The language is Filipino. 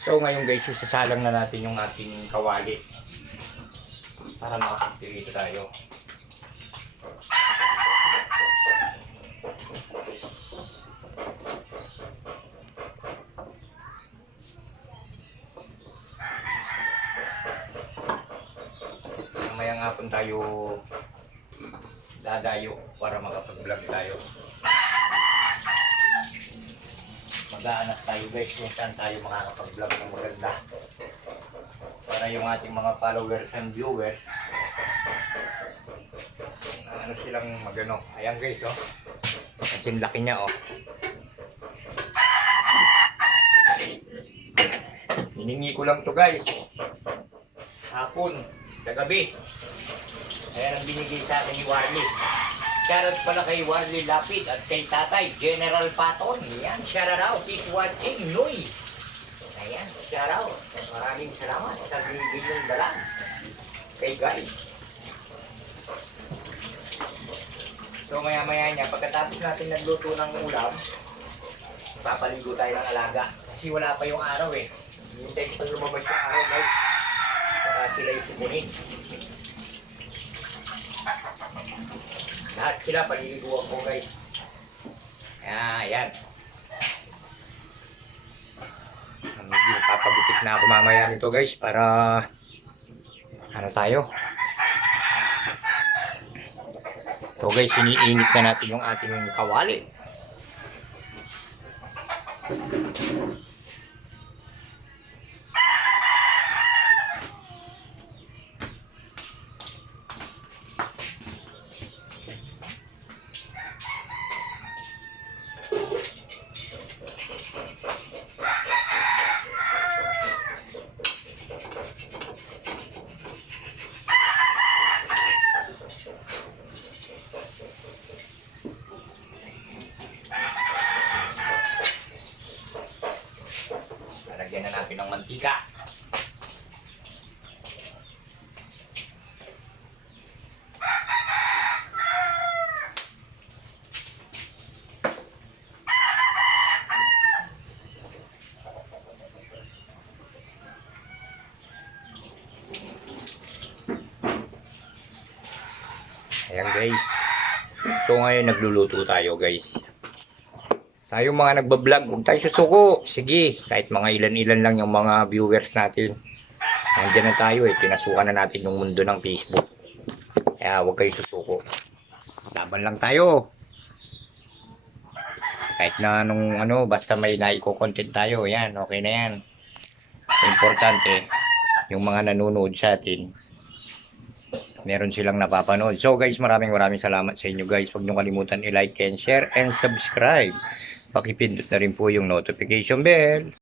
So ngayon guys, isasalang na natin yung ating kawali para makapagpirito tayo. Mamayang hapon tayo dadayo para makapag-vlog tayo. Mag-aanak tayo guys kung saan tayo makakapag-vlog ng maganda para yung ating mga followers and viewers ano silang magano. Ayan guys, oh, kasing laki niya, oh. Hiningi ko lang to guys hapon, kagabi. Ayan ang binigay sa akin ni Warley. Shoutout pala kay Warley Lapid at kay Tatay General Paton. Ayan, shoutout. Keep watching, Noy. Ayan, shoutout. Maraming salamat sa binigay yung dala kay guys. So maya-maya niya, pagkatapos natin nagluto ng ulam, papaligo tayo ng alaga. Kasi wala pa yung araw eh. Hintay ko lumabas yung araw guys. Para sila isipunin. Lahat sila paliliguan ko guys. Ayan. Medyo papagutik na ako mamaya nito guys para ano tayo. So guys, iniinit na natin yung ating kawali. Lagyan na natin ng mantika. Ayan guys. So ngayon nagluluto tayo guys. Tayo mga nagbablog, huwag tayo susuko. Sige, kahit mga ilan-ilan lang yung mga viewers natin. Nandiyan na tayo eh, pinasukan na natin yung mundo ng Facebook. Kaya huwag kayo susuko. Laban lang tayo. Kahit na anong ano, basta may naiko-content tayo, yan, okay na yan. Importante, yung mga nanonood sa atin, meron silang napapanood. So guys, maraming salamat sa inyo guys. Huwag nyo kalimutan i-like and share and subscribe. Pakipindot na rin po yung notification bell.